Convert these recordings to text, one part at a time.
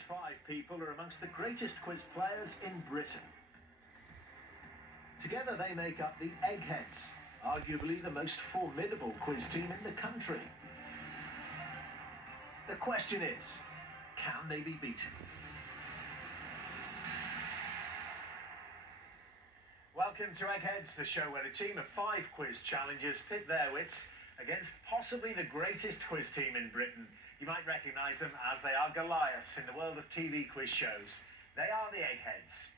These 5 people are amongst the greatest quiz players in Britain. Together they make up the Eggheads, arguably the most formidable quiz team in the country. The question is, can they be beaten? Welcome to Eggheads, the show where a team of 5 quiz challengers pit their wits against possibly the greatest quiz team in Britain. You might recognise them as they are Goliaths in the world of TV quiz shows. They are the Eggheads.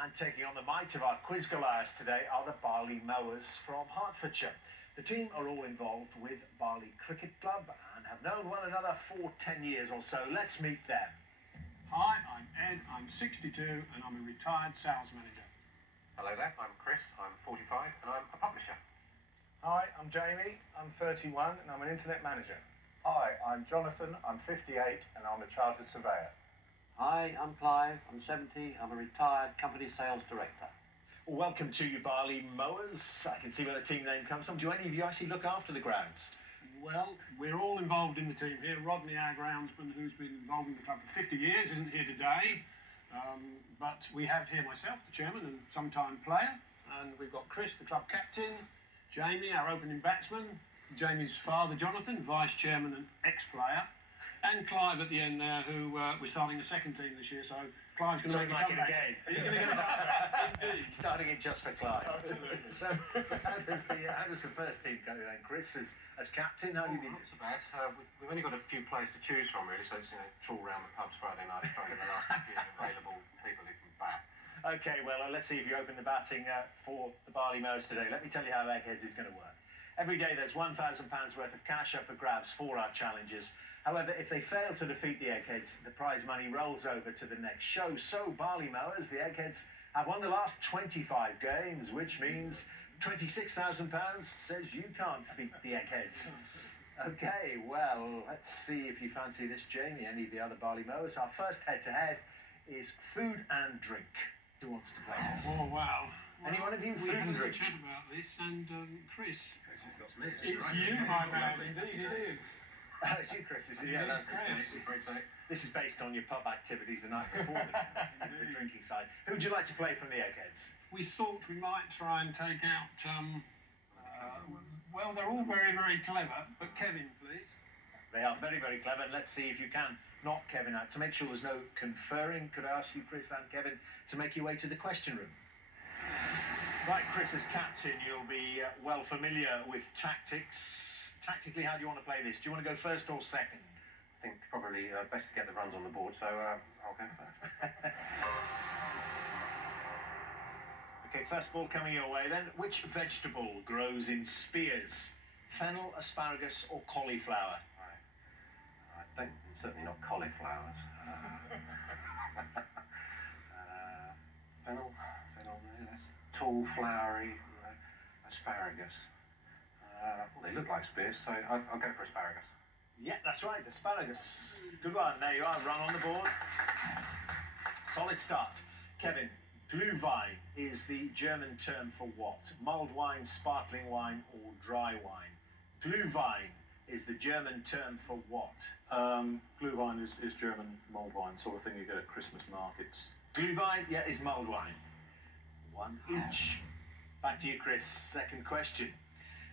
And taking on the might of our quiz Goliaths today are the Barleymowers from Hertfordshire. The team are all involved with Barley Cricket Club and have known one another for 10 years or so. Let's meet them. Hi, I'm Ed, I'm 62 and I'm a retired sales manager. Hello there, I'm Chris, I'm 45 and I'm a publisher. Hi, I'm Jamie, I'm 31 and I'm an internet manager. Hi, I'm Jonathan, I'm 58 and I'm a chartered surveyor. Hi, I'm Clive, I'm 70, I'm a retired company sales director. Well, welcome to you, Barleymowers. I can see where the team name comes from. Do any of you actually look after the grounds? Well, we're all involved in the team here. Rodney, our groundsman, who's been involved in the club for 50 years, isn't here today. But we have here myself, the chairman and sometime player, and we've got Chris, the club captain, Jamie, our opening batsman, Jamie's father, Jonathan, vice chairman and ex-player, and Clive at the end there, who we're starting a second team this year, so Clive's going to make a comeback. Again. He's going to get a comeback, indeed. Starting it just for Clive. Absolutely. So how does the first team go then? Chris, as captain, how have you been? Not so bad. We've only got a few players to choose from really, so it's trawl round the pubs Friday night, trying to get the last few available people who can bat. Okay, well, let's see if you open the batting for the Barleymowers today. Let me tell you how Eggheads is going to work. Every day there's £1,000 worth of cash up for grabs for our challengers. However, if they fail to defeat the Eggheads, the prize money rolls over to the next show. So, Barleymowers, the Eggheads, have won the last 25 games, which means £26,000 says you can't beat the Eggheads. Okay, well, let's see if you fancy this, Jamie, any of the other Barleymowers. Our first head-to-head is food and drink. Who wants to play this? Oh, wow. Any one of you, food We and had a drink? chat about this, and Chris, Chris has got me. it's you, my man, indeed it is. It's you, Chris, is it? Yeah, It is that's Chris. This is based on your pub activities the night before the drinking side. Who would you like to play from the Eggheads? We thought we might try and take out, well, they're all very, very clever, but Kevin, please. They are very, very clever. Let's see if you can knock Kevin out. To make sure there's no conferring, could I ask you, Chris and Kevin, to make your way to the question room? Right, Chris, as captain, you'll be well familiar with tactics. Tactically, how do you want to play this? Do you want to go first or second? I think probably best to get the runs on the board, so I'll go first. Okay, first ball coming your way then. Which vegetable grows in spears? Fennel, asparagus or cauliflower? Right. Certainly not cauliflowers. Fennel, yes. Tall, flowery, asparagus. Well, they look like spears, so I'll go for asparagus. Yeah, that's right, asparagus. Good one, there you are, run on the board. Solid start. Kevin, Glühwein is the German term for what? Mulled wine, sparkling wine or dry wine? Glühwein is the German term for what? Glühwein is German mulled wine, sort of thing you get at Christmas markets. Glühwein, yeah, is mulled wine. One each. Back to you, Chris. Second question.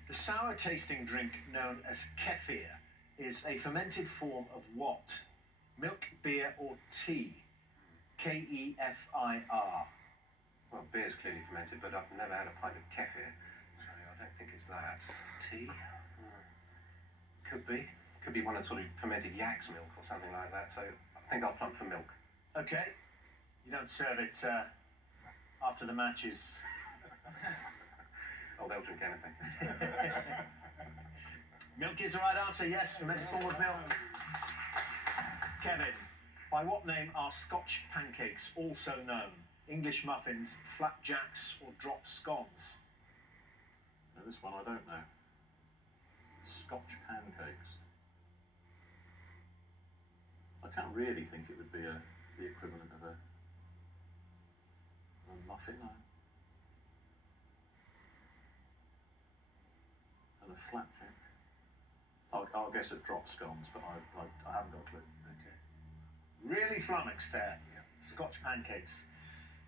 The sour tasting drink known as kefir is a fermented form of what? Milk, beer or tea? K-E-F-I-R. Well, beer's clearly fermented, but I've never had a pint of kefir, so I don't think it's that. Tea? Could be. Could be one of sort of fermented yak's milk or something like that, so I think I'll plump for milk. Okay. You don't serve it after the matches. Oh, they'll drink anything. Milk is the right answer, yes, fermented form of milk. Kevin, by what name are Scotch pancakes also known? English muffins, flapjacks or drop scones? Now, this one I don't know. Scotch pancakes. I can't really think it would be the equivalent of a muffin, and a flapjack. I'll guess at drop scones, but I haven't got a clue. Okay. Really flummoxed there. Scotch pancakes.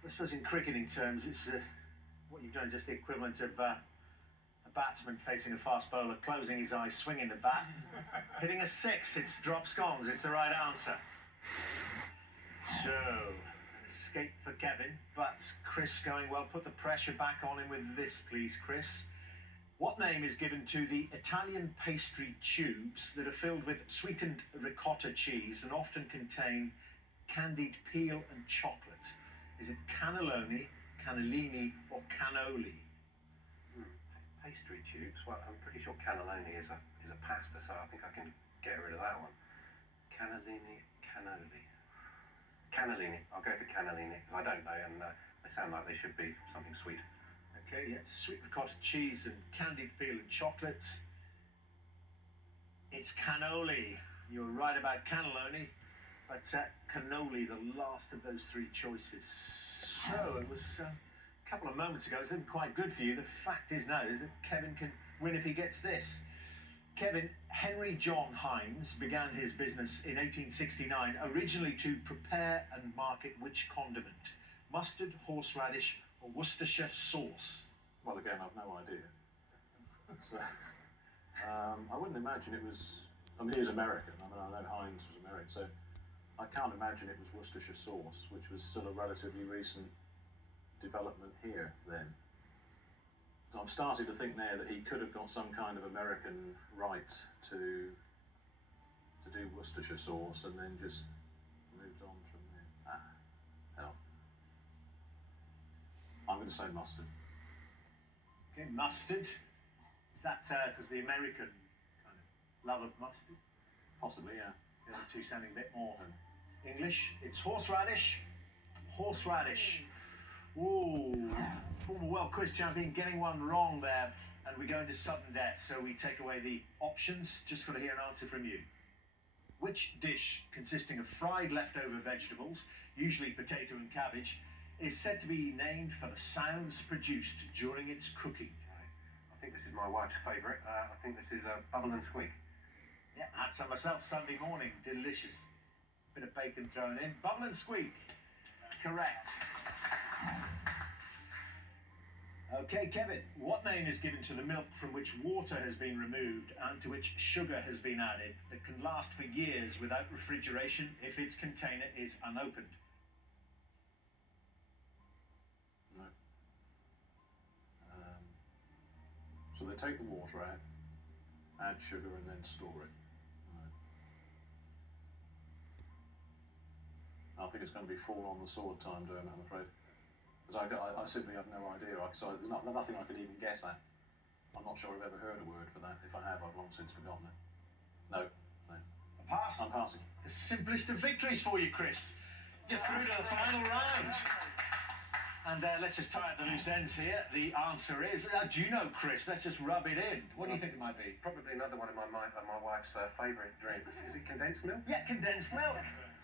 I suppose in cricketing terms, it's what you've done is just the equivalent of a batsman facing a fast bowler, closing his eyes, swinging the bat, hitting a six. It's drop scones. It's the right answer. So, an escape for Kevin, but Chris going well. Put the pressure back on him with this, please, Chris. What name is given to the Italian pastry tubes that are filled with sweetened ricotta cheese and often contain candied peel and chocolate? Is it cannelloni, cannellini, or cannoli? Pastry tubes. Well, I'm pretty sure cannelloni is a pasta, so I think I can get rid of that one. Cannellini, cannoli. Cannellini. I'll go for cannellini. I don't know, and they sound like they should be something sweet. Okay, yes, sweet ricotta cheese and candied peel and chocolates. It's cannoli. You were right about cannelloni, but cannoli, the last of those three choices. So it was a couple of moments ago. It was looking quite good for you. The fact is now is that Kevin can win if he gets this. Kevin, Henry John Hines began his business in 1869, originally to prepare and market which condiment? Mustard, horseradish, or Worcestershire sauce? Well, again, I've no idea. So, I wouldn't imagine it was. I mean, he was American. I mean, I know Heinz was American, so I can't imagine it was Worcestershire sauce, which was still a relatively recent development here then. So I'm starting to think now that he could have got some kind of American right to do Worcestershire sauce and then just moved on from there. Hell. I'm going to say mustard. Okay, mustard. Is that because the American kind of love of mustard? Possibly, yeah. The other two sounding a bit more English. It's horseradish. Horseradish. Ooh, former world quiz champion getting one wrong there, and we go into sudden death, so we take away the options. Just got to hear an answer from you. Which dish consisting of fried leftover vegetables, usually potato and cabbage, is said to be named for the sounds produced during its cooking? I think this is my wife's favourite. I think this is bubble and squeak. Yeah, had some myself Sunday morning. Delicious. Bit of bacon thrown in. Bubble and squeak. Correct. Okay, Kevin, what name is given to the milk from which water has been removed and to which sugar has been added that can last for years without refrigeration if its container is unopened? No. So they take the water out, add sugar, and then store it. I think it's going to be fall on the sword time, Dermot, I'm afraid. Because I simply have no idea. There's nothing I could even guess at. I'm not sure I've ever heard a word for that. If I have, I've long since forgotten it. No. A pass? I'm passing. The simplest of victories for you, Chris. You're through to the final round. And let's just tie up the loose ends here. The answer is, do you know, Chris? Let's just rub it in. What do you think it might be? Probably another one of my wife's favourite drinks. Is it condensed milk? Yeah, condensed milk.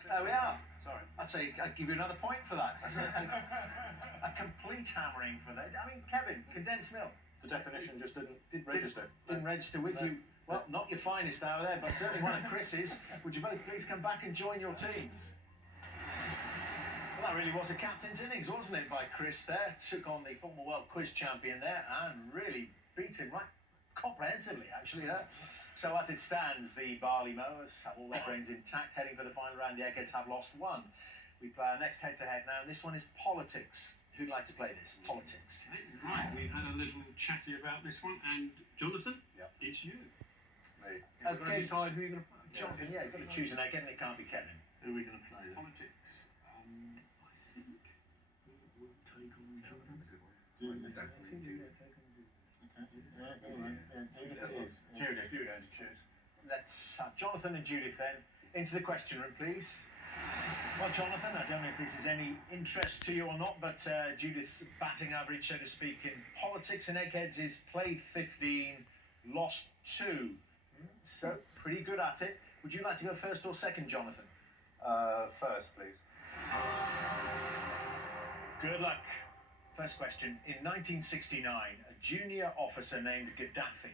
There we are. Sorry. I'd give you another point for that. It's a complete hammering for that. I mean, Kevin, condensed milk. The definition just didn't register. Didn't register with you. Well, not your finest hour there, but certainly one of Chris's. Would you both please come back and join your teams? Well, that really was a captain's innings, wasn't it, by Chris there? Took on the former world quiz champion there and really beat him right comprehensively, actually. So as it stands, the Barleymowers have all their brains intact, heading for the final round. The Eggheads have lost one. We play our next head-to-head now, and this one is politics. Who'd like to play this? Politics. Okay, right, we had a little chatty about this one, and Jonathan, Yep. it's you. Me. We're going to decide who you're going to play. Jonathan, yeah, you've got to choose an Egghead, and it can't be Kevin. Who are we going to play then? Politics. I think we'll take on Jordan. Judith. Let's have Jonathan and Judith then into the question room, please. Well, Jonathan, I don't know if this is any interest to you or not, but Judith's batting average, so to speak, in politics and Eggheads is played 15, lost 2. So, pretty good at it. Would you like to go first or second, Jonathan? First, please. Good luck. First question. In 1969, a junior officer named Gaddafi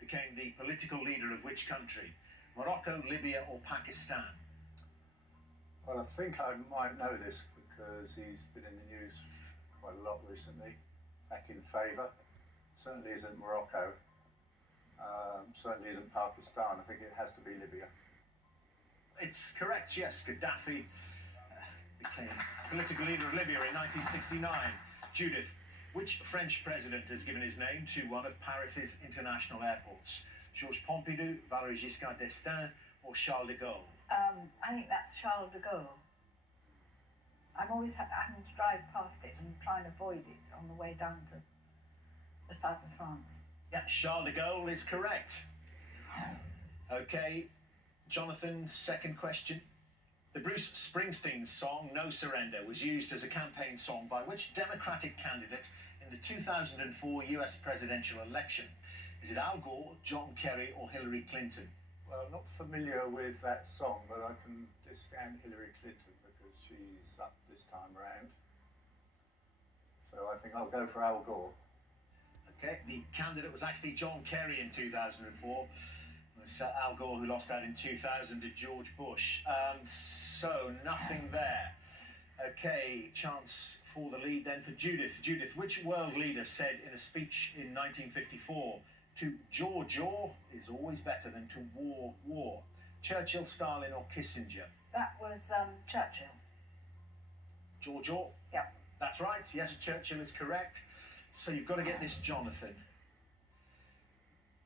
became the political leader of which country? Morocco, Libya, or Pakistan? Well, I think I might know this because he's been in the news quite a lot recently, back in favour. Certainly isn't Morocco, certainly isn't Pakistan. I think it has to be Libya. It's correct, yes. Gaddafi became political leader of Libya in 1969. Judith, which French president has given his name to one of Paris's international airports? Georges Pompidou, Valéry Giscard d'Estaing, or Charles de Gaulle? I think that's Charles de Gaulle. I'm always having to drive past it and try and avoid it on the way down to the south of France. Yeah, Charles de Gaulle is correct. Okay, Jonathan, second question. The Bruce Springsteen song No Surrender was used as a campaign song by which Democratic candidate in the 2004 US presidential election? Is it Al Gore, John Kerry, or Hillary Clinton? Well, I'm not familiar with that song, but I can discount Hillary Clinton because she's up this time round. So I think I'll go for Al Gore. Okay, the candidate was actually John Kerry in 2004. It was Al Gore who lost out in 2000 to George Bush. So nothing there. Okay, chance for the lead then for Judith. Judith, which world leader said in a speech in 1954, to jaw is always better than to war? Churchill, Stalin, or Kissinger? That was Churchill. Jaw? Yeah. That's right. Yes, Churchill is correct. So you've got to get this, Jonathan.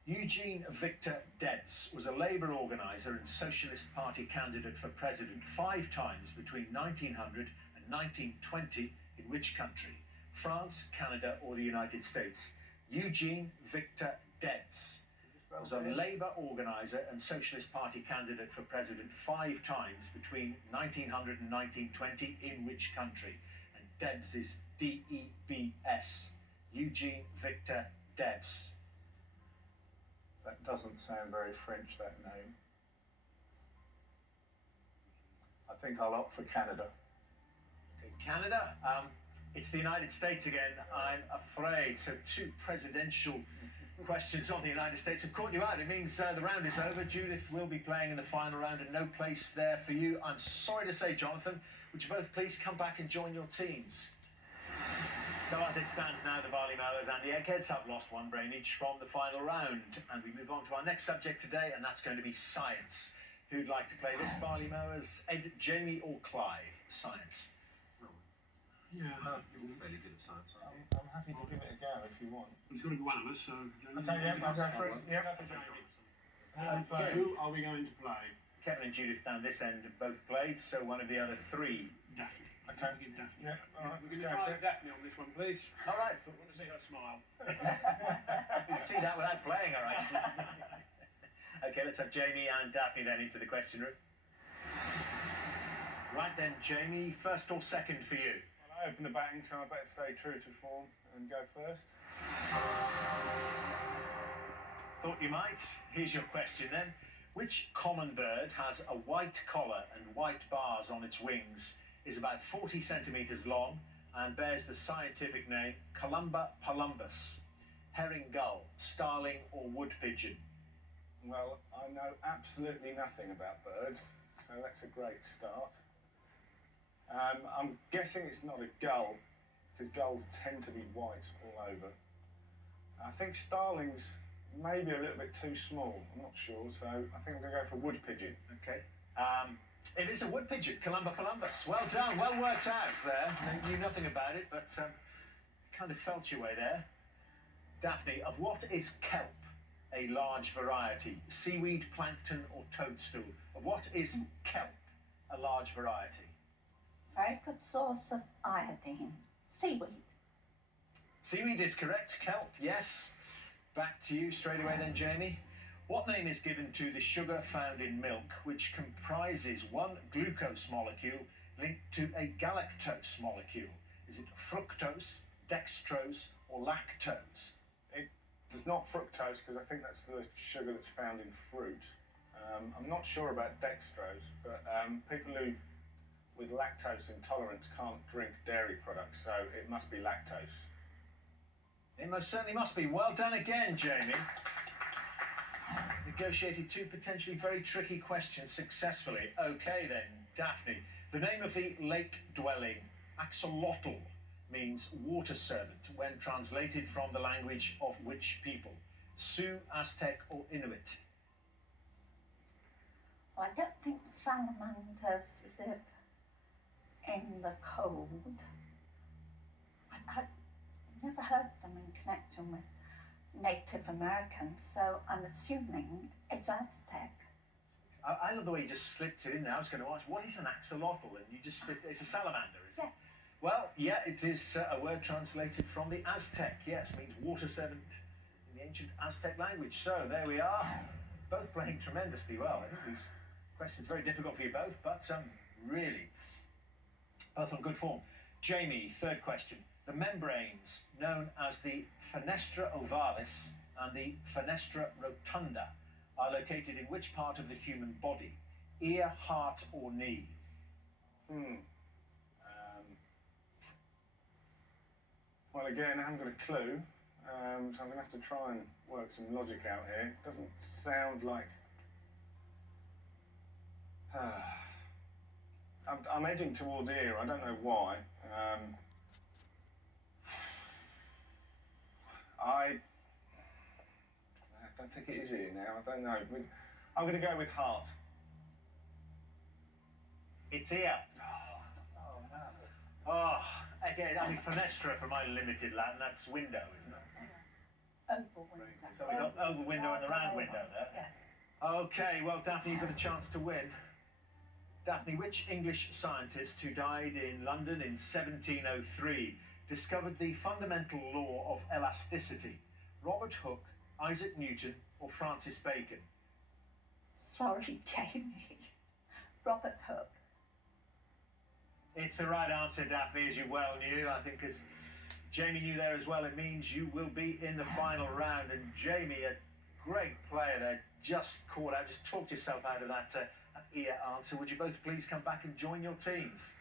Eugene Victor Debs was a Labour organiser and Socialist Party candidate for president 5 times between 1900 and 1920 in which country? France, Canada, or the United States? Eugene Victor Debs was a Labour organiser and Socialist Party candidate for president 5 times between 1900 and 1920 in which country? And Debs is D-E-B-S. Eugene Victor Debs. That doesn't sound very French, that name. I think I'll opt for Canada. Okay, Canada. It's the United States again, I'm afraid. So 2 presidential questions on the United States have caught you out. It means the round is over. Judith will be playing in the final round and no place there for you. I'm sorry to say, Jonathan, would you both please come back and join your teams? So as it stands now, the Barleymowers and the Eggheads have lost 1 brain each from the final round. And we move on to our next subject today, and that's going to be science. Who'd like to play this, Barleymowers? Ed, Jamie, or Clive? Science. Yeah. You're all fairly good at science, aren't you? I'm happy to give it a go if you want. It's got to be one of us, so... Okay, yeah, I'll go for it. Yeah. Okay, who are we going to play? Kevin and Judith down this end have both played, so one of the other 3. Daphne. Okay. We'll give Daphne. Yeah, all right, We're let's going to go try for it. Daphne on this one, please. All right. I want to see her smile. You can see that without playing her, actually. Okay, let's have Jamie and Daphne then into the question room. Right then, Jamie, first or second for you? Well, I open the batting, so I better stay true to form and go first. Thought you might. Here's your question then. Which common bird has a white collar and white bars on its wings, is about 40 centimetres long, and bears the scientific name Columba palumbus? Herring gull, starling, or wood pigeon? Well, I know absolutely nothing about birds, so that's a great start. I'm guessing it's not a gull, because gulls tend to be white all over. I think starlings maybe a little bit too small, I'm not sure, so I think I'm going to go for wood pigeon. Okay. It is a wood pigeon, Columba palumbus. Well done, well worked out there. Knew nothing about it, but kind of felt your way there. Daphne, of what is kelp a large variety? Seaweed, plankton, or toadstool? Of what is kelp a large variety? Very good source of iodine. Seaweed. Seaweed is correct. Kelp, yes. Back to you straight away then, Jamie. What name is given to the sugar found in milk, which comprises 1 glucose molecule linked to a galactose molecule? Is it fructose, dextrose, or lactose? It's not fructose, because I think that's the sugar that's found in fruit. I'm not sure about dextrose, but people who with lactose intolerance can't drink dairy products, so it must be lactose. It most certainly must be. Well done again, Jamie. Negotiated two potentially very tricky questions successfully. Okay then, Daphne. The name of the lake-dwelling axolotl means water servant when translated from the language of which people? Sioux, Aztec or Inuit? Well, I don't think salamanders live in the cold. I've never heard them in connection with Native Americans, so I'm assuming it's Aztec. I love the way you just slipped it in there. I was going to ask, what is an axolotl? And you just slipped it. It's a salamander, is it? Yes. Well, yeah, it is a word translated from the Aztec. Yes, means water servant in the ancient Aztec language. So there we are, both playing tremendously well. I think these questions are very difficult for you both, but really, both on good form. Jamie, third question. The membranes known as the fenestra ovalis and the fenestra rotunda are located in which part of the human body? Ear, heart or knee? Well, again, I haven't got a clue, so I'm going to have to try and work some logic out here. It doesn't sound like... I'm edging towards ear, I don't know why. I don't think it is ear now, I don't know. I'm going to go with heart. It's ear. Oh, again, I mean, fenestra for my limited Latin, that's window, isn't it? Oval window. So we've got oval window and the round window there. Yes. Okay, well, Daphne, you've got a chance to win. Daphne, which English scientist who died in London in 1703 discovered the fundamental law of elasticity? Robert Hooke, Isaac Newton or Francis Bacon? Sorry, Jamie. Robert Hooke. It's the right answer, Daphne, as you well knew. I think as Jamie knew there as well, it means you will be in the final round. And Jamie, a great player there, just caught out, just talked yourself out of that ear answer. Would you both please come back and join your teams?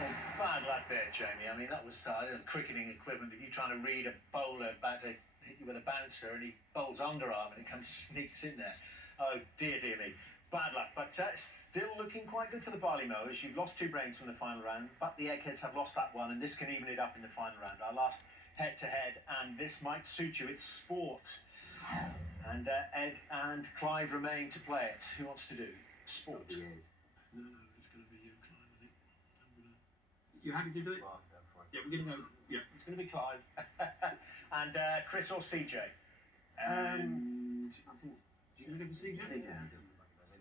Well, bad luck there, Jamie. I mean, that was the cricketing equivalent of you trying to read a bowler about to hit you with a bouncer and he bowls underarm and it comes sneaks in there. Oh, dear, dear me. Bad luck, but still looking quite good for the Barleymowers. You've lost 2 brains from the final round, but the Eggheads have lost that one, and this can even it up in the final round. Our last head-to-head, and this might suit you. It's sport. And Ed and Clive remain to play it. Who wants to do sport? No, it's going to be you, Clive, I think. You happy to do it? Well, go for it. Yeah, we're going to go. Yeah. It's going to be Clive. And Chris or CJ? And I think. Do you want to go for CJ?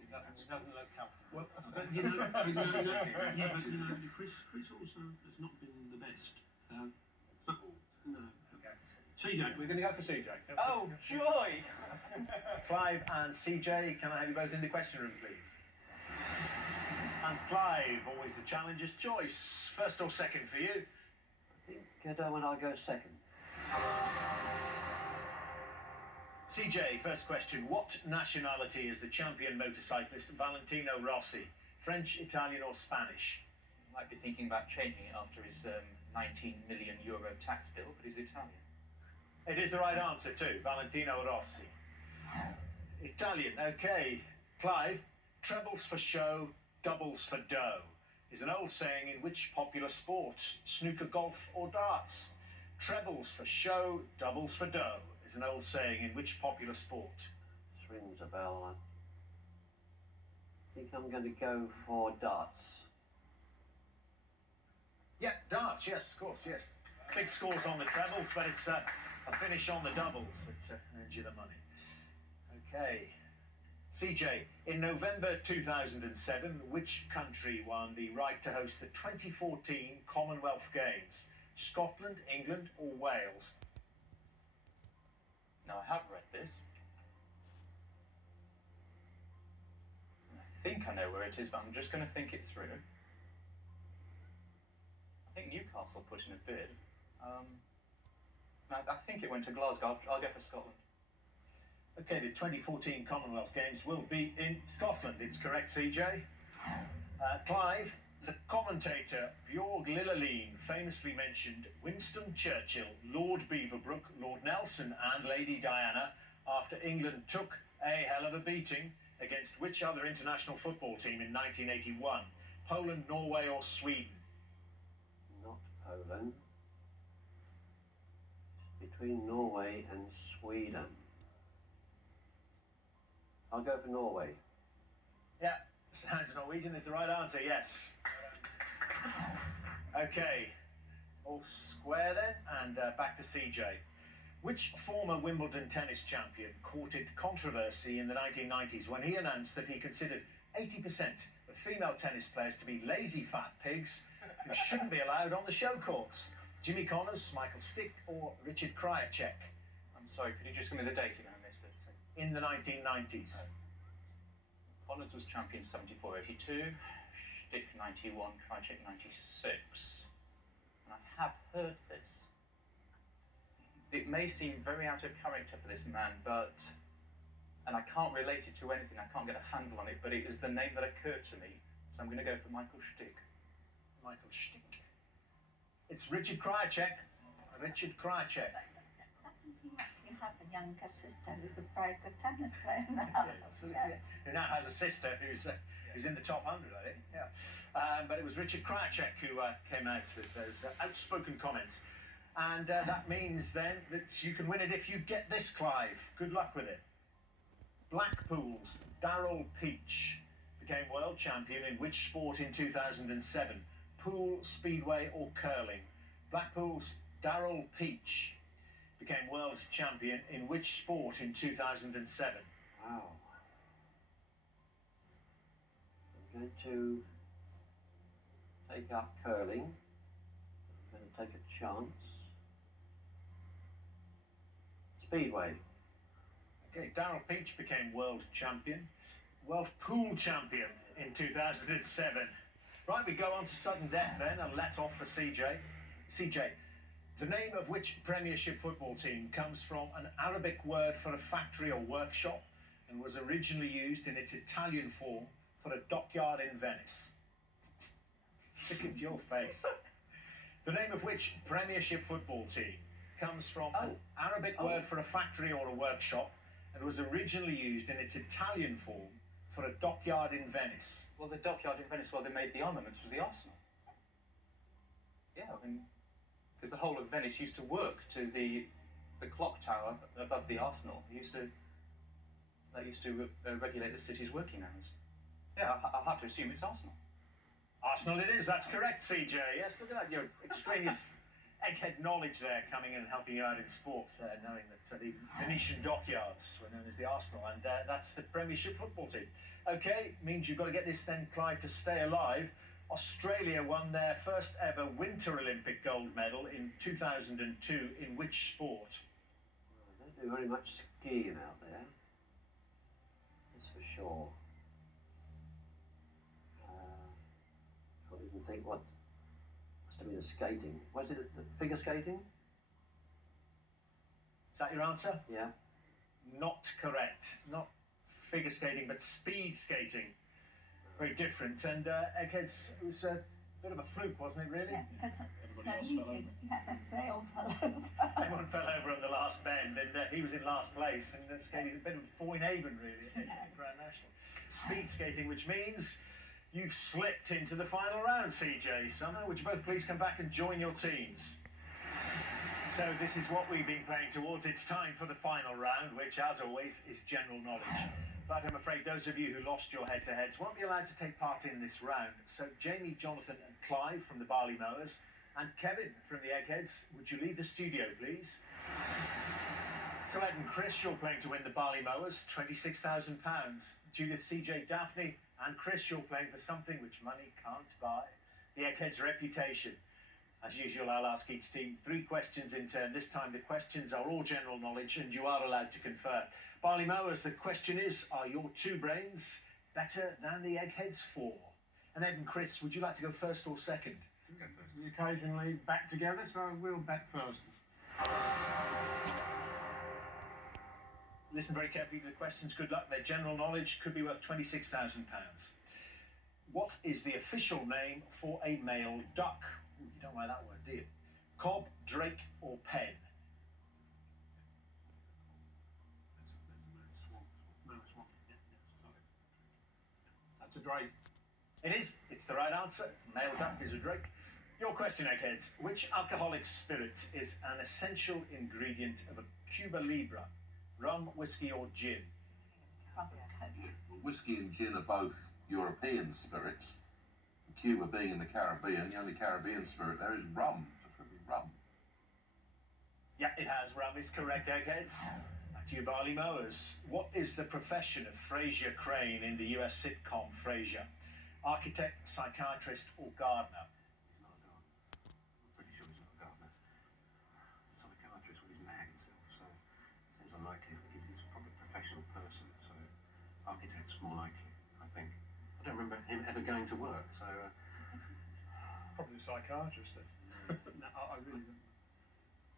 It doesn't look comfortable. Well, but you know, yeah, but you know, Chris also has not been the best. But, no. CJ, We're going to go for CJ. Oh, joy! Clive and CJ, can I have you both in the question room, please? And Clive, always the challenger's choice. First or second for you? I think Derwin, I'll go second. CJ, first question. What nationality is the champion motorcyclist Valentino Rossi? French, Italian or Spanish? Might be thinking about changing it after his 19 million euro tax bill, but he's Italian. It is the right answer too, Valentino Rossi. Italian, okay. Clive, trebles for show, doubles for dough is an old saying in which popular sport? Snooker, golf or darts? Trebles for show, doubles for dough is an old saying in which popular sport? This rings a bell. I think I'm going to go for darts. Yeah, darts, yes, of course, yes. Big scores on the trebles, but it's a finish on the doubles that earns you the money. Okay. CJ, in November 2007, which country won the right to host the 2014 Commonwealth Games? Scotland, England or Wales? Now, I have read this. I think I know where it is, but I'm just going to think it through. I think Newcastle put in a bid. I think it went to Glasgow. I'll go for Scotland. Okay, the 2014 Commonwealth Games will be in Scotland. It's correct, CJ. Clive, the commentator Bjorg Lillerleen famously mentioned Winston Churchill, Lord Beaverbrook, Lord Nelson and Lady Diana after England took a hell of a beating against which other international football team in 1981? Poland, Norway or Sweden? Not Poland. Between Norway and Sweden. I'll go for Norway. Yeah, sounds Norwegian is the right answer, yes. Okay, all square then, and back to CJ. Which former Wimbledon tennis champion courted controversy in the 1990s when he announced that he considered 80% of female tennis players to be lazy fat pigs who shouldn't be allowed on the show courts? Jimmy Connors, Michael Stick or Richard Krajicek? I'm sorry, could you just give me the date again? I missed it. In the 1990s. Connors was champion 74-82, Stick 91, Krajicek 96. And I have heard this. It may seem very out of character for this man, and I can't relate it to anything, I can't get a handle on it, but it was the name that occurred to me, so I'm going to go for Michael Stick. Michael Stick. It's Richard Krajicek. Richard Krajicek. Doesn't he actually have a younger sister who's a very good tennis player now? Yeah, absolutely. Yes. Who now has a sister who's in the top 100, I think. Yeah. But it was Richard Krajicek who came out with those outspoken comments. And that means then that you can win it if you get this, Clive. Good luck with it. Blackpool's Darrell Peach became world champion in which sport in 2007? Pool, speedway or curling? Blackpool's Darrell Peach became world champion in which sport in 2007? Wow. I'm going to take up curling. I'm going to take a chance. Speedway. Okay, Darrell Peach became world pool champion in 2007. Right, we go on to sudden death then, and let off for CJ. CJ, the name of which Premiership football team comes from an Arabic word for a factory or workshop and was originally used in its Italian form for a dockyard in Venice? Look at your face. The name of which Premiership football team comes from an Arabic word for a factory or a workshop and was originally used in its Italian form for a dockyard in Venice? Well, the dockyard in Venice where they made the armaments was the Arsenal. Yeah, I mean, because the whole of Venice used to work to the clock tower above the Arsenal. That used to regulate the city's working hours. Yeah, I'll have to assume it's Arsenal. Arsenal it is, that's correct, CJ. Yes, look at that, your extraneous egghead knowledge there coming in and helping you out in sport, knowing that the Venetian dockyards were known as the Arsenal, and that's the Premiership football team. Okay, means you've got to get this then, Clive, to stay alive. Australia won their first ever Winter Olympic gold medal in 2002 in which sport? Well, they don't do very much skiing out there, that's for sure. Can't even think what. Must have been a skating. Was it the figure skating? Is that your answer? Yeah. Not correct. Not figure skating, but speed skating. Very different. And Eggheads, it was a bit of a fluke, wasn't it, really? Yeah, because Everybody else fell over. Yeah, they all fell over. Everyone fell over on the last bend, and he was in last place, and skating a bit of a Foyne-Haven, really, at Grand National. Speed skating, which means you've slipped into the final round, CJ. Summer, would you both please come back and join your teams? So this is what we've been playing towards. It's time for the final round, which, as always, is general knowledge. But I'm afraid those of you who lost your head-to-heads won't be allowed to take part in this round. So Jamie, Jonathan and Clive from the Barleymowers and Kevin from the Eggheads, would you leave the studio, please? So Ed and Chris, you're playing to win the Barleymowers, £26,000. Judith, CJ, Daphne and Chris, you're playing for something which money can't buy, the Eggheads' reputation. As usual, I'll ask each team 3 questions in turn. This time the questions are all general knowledge and you are allowed to confer. Barleymowers, the question is, are your 2 brains better than the Eggheads' 4? And Ed and Chris, would you like to go first or second? Go first. We occasionally bat together, so we'll bat first. Listen very carefully to the questions. Good luck. Their general knowledge could be worth £26,000. What is the official name for a male duck? Ooh, you don't like that word, do you? Cob, drake or pen? That's a drake. It is. It's the right answer. Male duck is a drake. Your question, Eggheads. Which alcoholic spirit is an essential ingredient of a Cuba Libre? Rum, whiskey or gin? Rum. Well, whiskey and gin are both European spirits. Cuba being in the Caribbean, the only Caribbean spirit there is rum. So it's going to be rum. Yeah, it has. Rum is correct, Eggheads. Back to you, Barleymowers. What is the profession of Frasier Crane in the US sitcom Frasier? Architect, psychiatrist or gardener? He's not a gardener. I'm pretty sure he's not a gardener. Psychiatrist, well, he's mad himself, so seems unlikely. I think he's probably a professional person, so architect's more likely, I think. I don't remember him ever going to work, so... Probably a psychiatrist then. No, I really don't.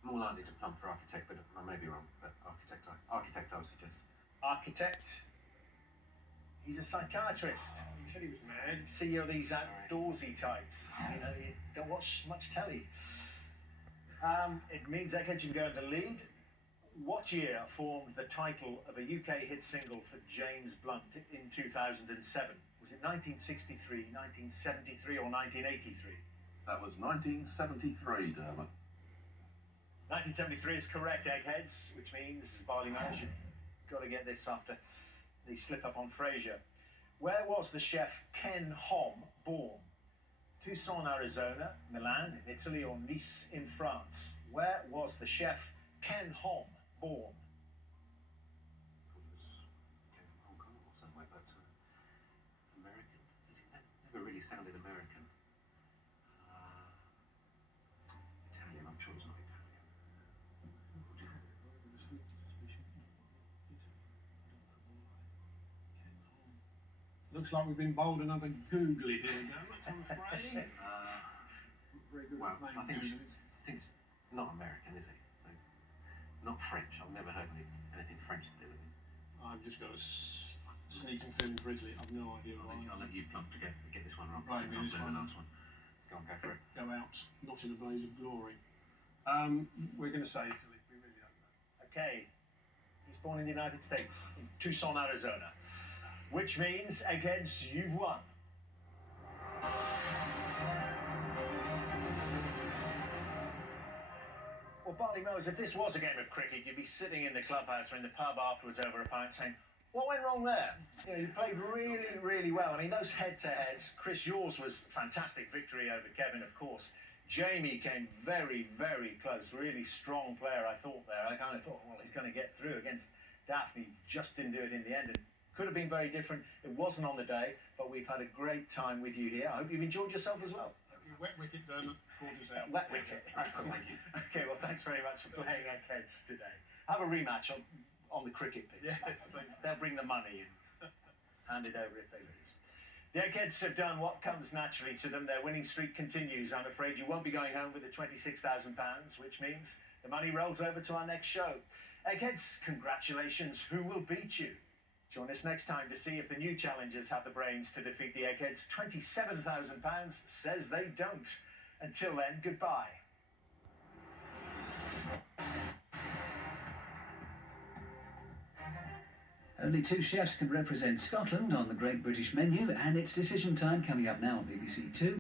More likely to plump for architect, but I may be wrong. But architect I would suggest. Architect. He's a psychiatrist. You said he was mad. See, you're these outdoorsy types. You know, you don't watch much telly. It means Eggheads you can go in the lead. What year formed the title of a UK hit single for James Blunt in 2007? Was it 1963, 1973 or 1983? That was 1973, Dermot. 1973 is correct, Eggheads, which means, Barleymowers, you've got to get this after the slip-up on Frasier. Where was the chef Ken Hom born? Tucson, Arizona, Milan in Italy, or Nice in France? Where was the chef Ken Hom born? Came from Hong Kong or somewhere, but American. Never really sounded American. Italian, I'm sure it's not Italian. Looks like we've been bold enough and googly here, Dermot, I'm afraid. Very good Well, at playing I think Googly. it's not American, is it? So, not French. I've never heard anything French to do with it. I've just got a sneaking feeling for Italy. I've no idea why. I'll let you plump to get this one wrong. Right, I'll this play one. the last one. Go on, go for it. Go out, not in a blaze of glory. We're going to say Italy. We really don't know. Okay, he's born in the United States, in Tucson, Arizona. Which means, Eggheads, you've won. Well, Barleymowers, if this was a game of cricket, you'd be sitting in the clubhouse or in the pub afterwards over a pint saying, what went wrong there? You know, you played really, really well. I mean, those head-to-heads, Chris, yours was fantastic victory over Kevin, of course. Jamie came very, very close. Really strong player, I thought there. I kind of thought, well, he's going to get through against Daphne. Just didn't do it in the end. It could have been very different. It wasn't on the day, but we've had a great time with you here. I hope you've enjoyed yourself as well. Wet wicket, Dermot. Gorgeous out. Wet wicket. Excellent, thank you. Okay, well, thanks very much for playing Eggheads today. Have a rematch on the cricket pitch. Yes, thank you. They'll bring the money and hand it over if they lose. The Eggheads have done what comes naturally to them. Their winning streak continues. I'm afraid you won't be going home with the £26,000, which means the money rolls over to our next show. Eggheads, congratulations. Who will beat you? Join us next time to see if the new challengers have the brains to defeat the Eggheads. £27,000 says they don't. Until then, goodbye. Only two chefs can represent Scotland on the Great British Menu, and it's decision time coming up now on BBC Two.